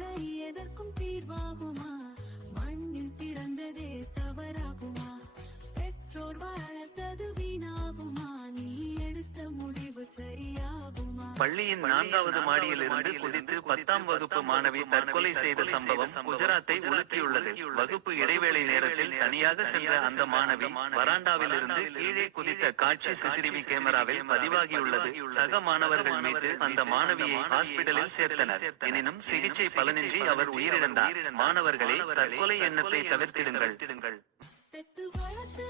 கொலை எதற்கும் தீர்வாகுமா? மண்ணில் பிறந்ததே தவறாகுமா? பெற்றோர் வளர்த்தது வீணாகுமா? நீ எடுத்த முடிவு சரியாகுமா? பள்ளியின் 4வது மாடியிலிருந்து குதித்து 10ஆம் வகுப்பு மாணவி தற்கொலை செய்த சம்பவம் குஜராத்தை உலுக்கியுள்ளது. வகுப்பு இடைவேளை நேரத்தில் தனியாக சென்ற அந்த மாணவி வராண்டாவிலிருந்து கீழே குதித்த காட்சி சிசிடிவி கேமராவில் பதிவாகியுள்ளது. சக மாணவர்கள் மீது அந்த மாணவியை ஹாஸ்பிடலில் சேர்த்தனர். எனினும் சிகிச்சை பலனின்றி அவர் உயிரிழந்தார். மாணவர்களே, தற்கொலை எண்ணத்தை தவிர்த்திடுங்கள். பெத்து வளர்த்து